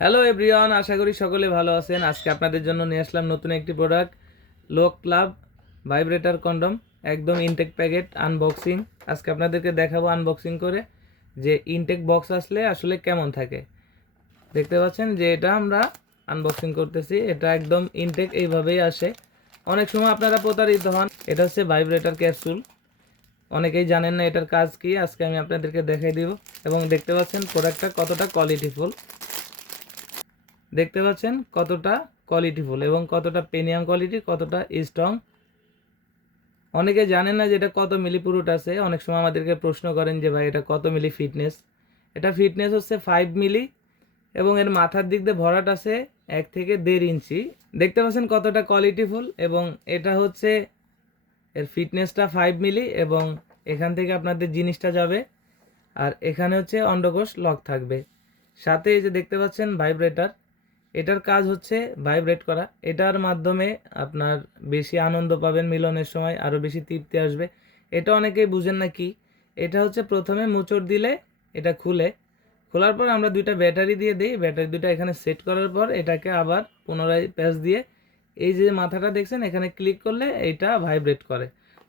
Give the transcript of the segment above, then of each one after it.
Hello everyone, আশা করি সকলে ভালো আছেন। আজকে আপনাদের জন্য নিয়ে আসলাম নতুন একটি প্রোডাক্ট, লোক ক্লাব ভাইব্রেটর কন্ডম, একদম ইনটেক প্যাকেট আনবক্সিং। আজকে আপনাদেরকে দেখাবো আনবক্সিং করে যে ইনটেক বক্স আসলে আসলে কেমন থাকে। দেখতে পাচ্ছেন যে এটা আমরা আনবক্সিং করতেছি, এটা একদম ইনটেক এইভাবেই আসে। অনেক সময় আপনারা প্রতারিত হন। এটা হচ্ছে ভাইব্রেটর ক্যাপসুল, অনেকেই জানেন না এটার কাজ কি, আজকে আমি আপনাদেরকে দেখাই দিব। এবং দেখতে পাচ্ছেন প্রোডাক্টটা কতটা কোয়ালিটিফুল, দেখতে পাচ্ছেন কতটা কোয়ালিটিফুল এবং কতটা প্রিমিয়াম কোয়ালিটি, কতটা স্ট্রং। অনেকে জানেন না যে এটা কত মিলি পুরুট আছে। অনেক সময় আমাদেরকে প্রশ্ন করেন যে ভাই এটা কত মিলি ফিটনেস। এটা ফিটনেস হচ্ছে 5 মিলি এবং এর মাথার দিক দিয়ে ভরাট আছে 1 থেকে 1.5 ইঞ্চি। দেখতে পাচ্ছেন কতটা কোয়ালিটিফুল এবং এটা হচ্ছে এর ফিটনেসটা 5 মিলি এবং এখান থেকে আপনাদের জিনিসটা যাবে। আর এখানে হচ্ছে অন্ডকোষ লক থাকবে। সাথে এই যে দেখতে পাচ্ছেন ভাইব্রেটর, এটার কাজ হচ্ছে ভাইব্রেট করা। এটার মাধ্যমে আপনার বেশি আনন্দ পাবেন, মিলনের সময় আরও বেশি তৃপ্তি আসবে। এটা অনেকেই বুঝেন না কি। এটা হচ্ছে প্রথমে মোচড় দিলে এটা খোলার পর আমরা দুইটা ব্যাটারি দিয়ে দিই। ব্যাটারি দুইটা এখানে সেট করার পর এটাকে আবার পুনরায় প্যাচ দিয়ে এই যে মাথাটা দেখছেন এখানে ক্লিক করলে এইটা ভাইব্রেট করে।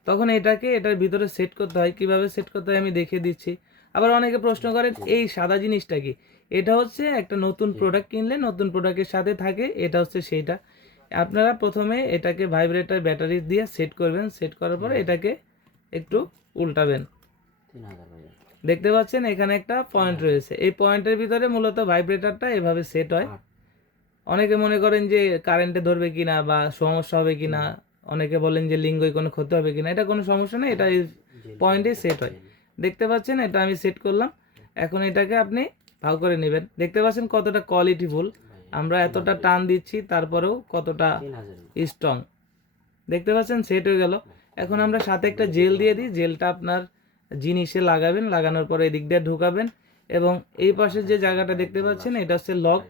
তখন এটাকে এটার ভিতরে সেট করতে হয়। কিভাবে সেট করতে হয় আমি দেখিয়ে দিচ্ছি। আবার অনেকে প্রশ্ন করেন এই সাদা জিনিসটা কি। এটা হচ্ছে একটা নতুন প্রোডাক্ট কিনলে নতুন প্রোডাক্টের সাথে থাকে, এটা হচ্ছে সেইটা। আপনারা প্রথমে এটাকে ভাইব্রেটর ব্যাটারি দিয়ে সেট করবেন। সেট করার পরে এটাকে একটু উল্টাবেন। দেখতে পাচ্ছেন এখানে একটা পয়েন্ট রয়েছে, এই পয়েন্টের ভিতরে মূলত ভাইব্রেটরটা এভাবে সেট হয়। অনেকে মনে করেন যে কারেন্টে ধরবে কিনা বা সমস্যা হবে কিনা, অনেকে বলেন যে লিঙ্গই কোনো ক্ষতি হবে কিনা। এটা কোনো সমস্যা নেই, এটা এই পয়েন্টে সেট হয়। দেখতে পাচ্ছেন এটা আমি সেট করলাম। এখন এটাকে আপনি ভাগ করে নেবেন। দেখতে পাচ্ছেন কতটা কোয়ালিটিফুল, আমরা এতটা টান দিচ্ছি তারপরেও কতটা স্ট্রং। দেখতে পাচ্ছেন সেট হয়ে গেল। এখন আমরা সাথে একটা জেল দিয়ে দিই। জেলটা আপনার জিনিসে লাগাবেন, লাগানোর পরে এদিক দিয়ে ঢুকাবেন এবং এই পাশে যে জায়গাটা দেখতে পাচ্ছেন এটা হচ্ছে লক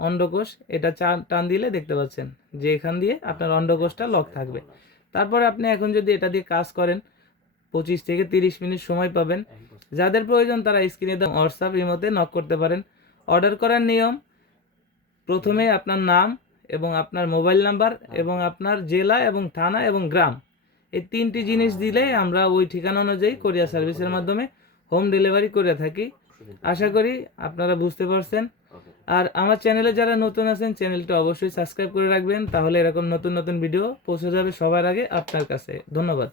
অন্ডকোষ। এটা টান দিলে দেখতে পাচ্ছেন যে এখান দিয়ে আপনার অন্ডকোষটা লক থাকবে। তারপরে আপনি এখন যদি এটা দিয়ে কাজ করেন 25 থেকে 30 মিনিট সময় পাবেন। যাদের প্রয়োজন তারা স্ক্রিনে দেওয়া হোয়াটসঅ্যাপ ইমোতে নক করতে পারেন। অর্ডার করার নিয়ম, প্রথমে আপনার নাম এবং আপনার মোবাইল নাম্বার এবং আপনার জেলা এবং থানা এবং গ্রাম, এই 3টি জিনিস দিলে আমরা ওই ঠিকানা অনুযায়ী কোরিয়ার সার্ভিসের মাধ্যমে হোম ডেলিভারি করে থাকি। আশা করি আপনারা বুঝতে পারছেন। আর আমার চ্যানেলে যারা নতুন আছেন চ্যানেলটা অবশ্যই সাবস্ক্রাইব করে রাখবেন, তাহলে এরকম নতুন নতুন ভিডিও পৌঁছে যাবে সবার আগে আপনার কাছে। ধন্যবাদ।